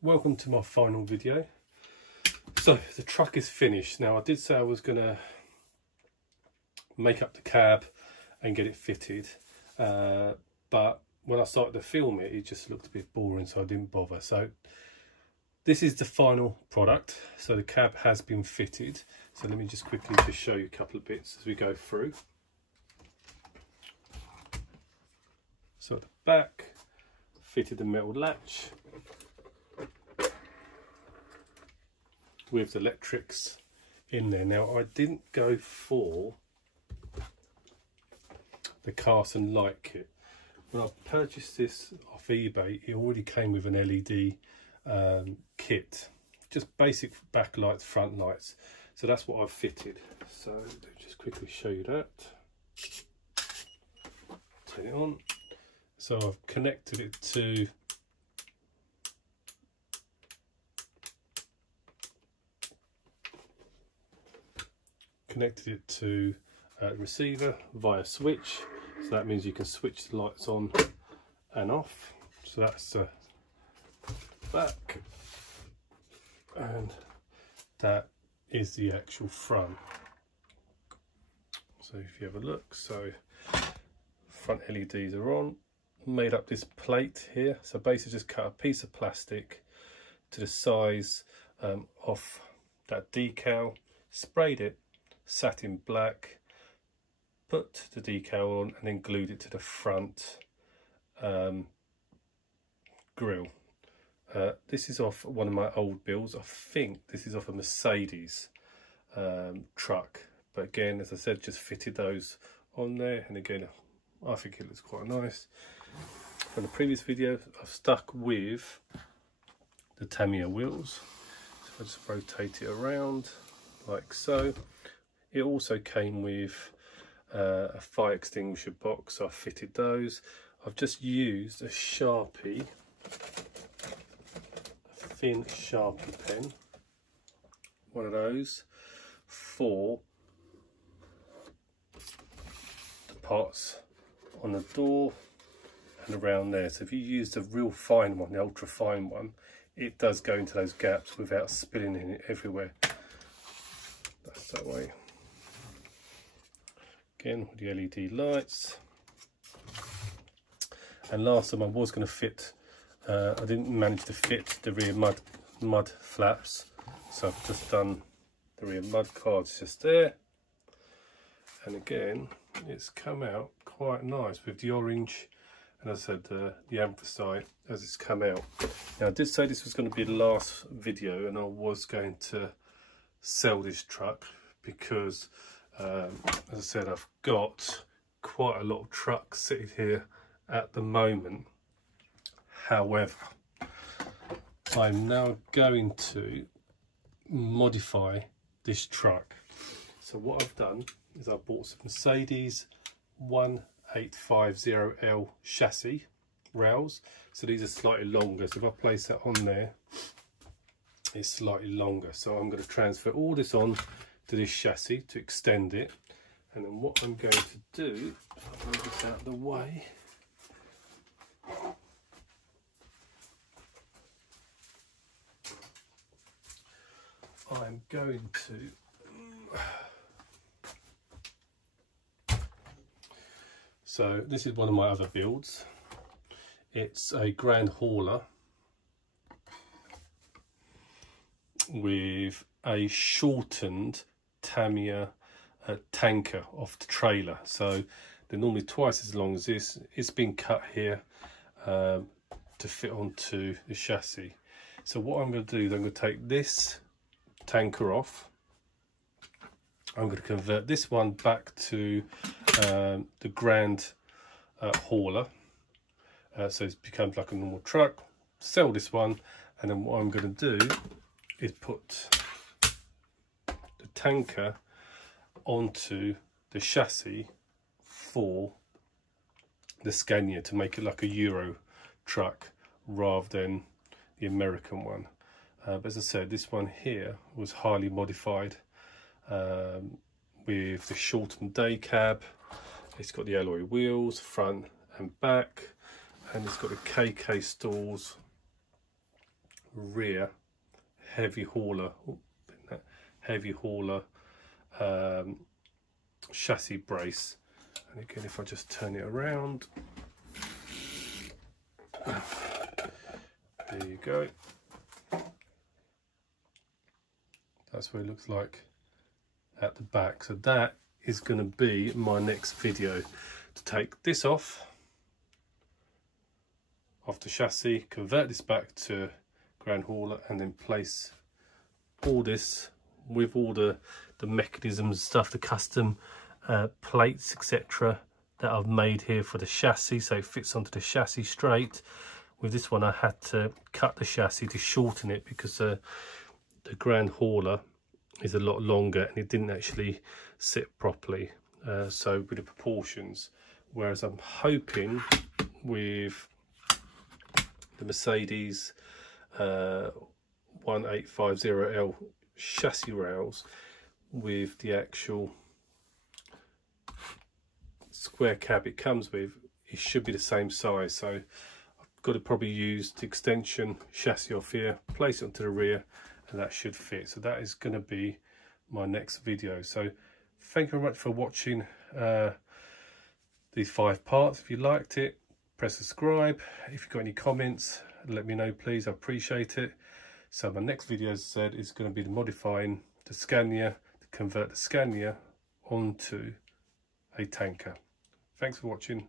Welcome to my final video. So the truck is finished. Now I did say I was going to make up the cab and get it fitted, but when I started to film it, it just looked a bit boring, so I didn't bother. So this is the final product. So the cab has been fitted. So let me just quickly show you a couple of bits as we go through. So at the back, fitted the metal latch with the electrics in there. Now I didn't go for the cast and light kit. When I purchased this off eBay, it already came with an LED kit, just basic backlights, front lights. So that's what I've fitted. So let me just quickly show you that. Turn it on. So I've connected it to the receiver via switch, so that means you can switch the lights on and off. So that's the back, and that is the actual front. So if you have a look, so front LEDs are on. Made up this plate here, so basically just cut a piece of plastic to the size of that decal, sprayed it satin black, put the decal on, and then glued it to the front grille. This is off one of my old builds. I think this is off a Mercedes truck, but again, as I said, just fitted those on there, and again I think it looks quite nice. From the previous video, I've stuck with the Tamiya wheels, so I just rotate it around like so. It also came with a fire extinguisher box, so I fitted those. I've just used a Sharpie, a thin Sharpie pen, one of those, for the parts on the door and around there. So if you use the real fine one, the ultra fine one, it does go into those gaps without spilling in it everywhere. That's that way. Again with the LED lights. And last time I was going to fit, I didn't manage to fit the rear mud flaps, so I've just done the rear mud cards just there. And again, it's come out quite nice with the orange, and as I said, the anthracite as it's come out. Now I did say this was going to be the last video, and I was going to sell this truck because as I said, I've got quite a lot of trucks sitting here at the moment. However, I'm now going to modify this truck. So what I've done is I bought some Mercedes 1850L chassis rails. So these are slightly longer. So if I place that on there, it's slightly longer. So I'm going to transfer all this on to this chassis to extend it. And then what I'm going to do, I'll move this out of the way. I'm going to... So this is one of my other builds. It's a grand hauler with a shortened Tamiya tanker off the trailer. So they're normally twice as long as this. It's been cut here to fit onto the chassis. So what I'm going to do is I'm going to take this tanker off. I'm going to convert this one back to the grand hauler, so it becomes like a normal truck. Sell this one, and then what I'm going to do is put the tanker onto the chassis for the Scania to make it like a Euro truck rather than the American one. But as I said, this one here was highly modified with the shortened day cab. It's got the alloy wheels front and back, and it's got the KK stalls rear heavy hauler, chassis brace. And again, if I just turn it around, there you go. That's what it looks like at the back. So that is going to be my next video, to take this off the chassis, convert this back to ground hauler, and then place all this with all the mechanisms stuff, the custom plates etc that I've made here for the chassis, so it fits onto the chassis straight. With this one I had to cut the chassis to shorten it because the ground hauler is a lot longer and it didn't actually sit properly, so with the proportions. Whereas I'm hoping with the Mercedes 1850L chassis rails, with the actual square cab it comes with, it should be the same size. So I've got to probably use the extension chassis off here, place it onto the rear, and that should fit. So that is going to be my next video. So thank you very much for watching these 5 parts. If you liked it, press subscribe. If you've got any comments, let me know please, I appreciate it. So my next video, as I said, is going to be the modifying the Scania, to convert the Scania onto a tanker. Thanks for watching.